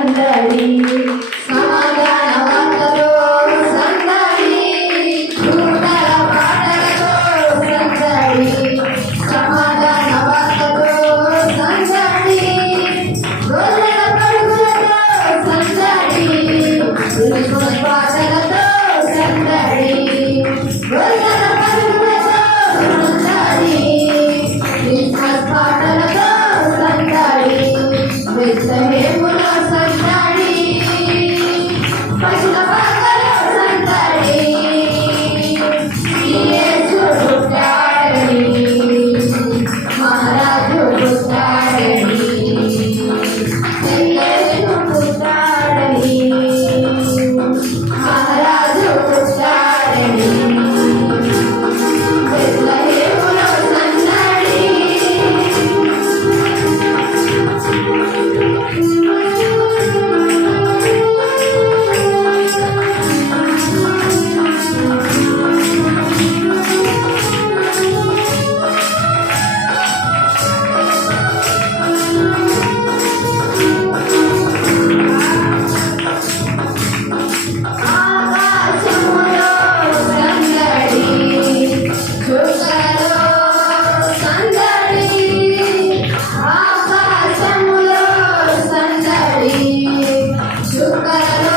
Sandali. Super.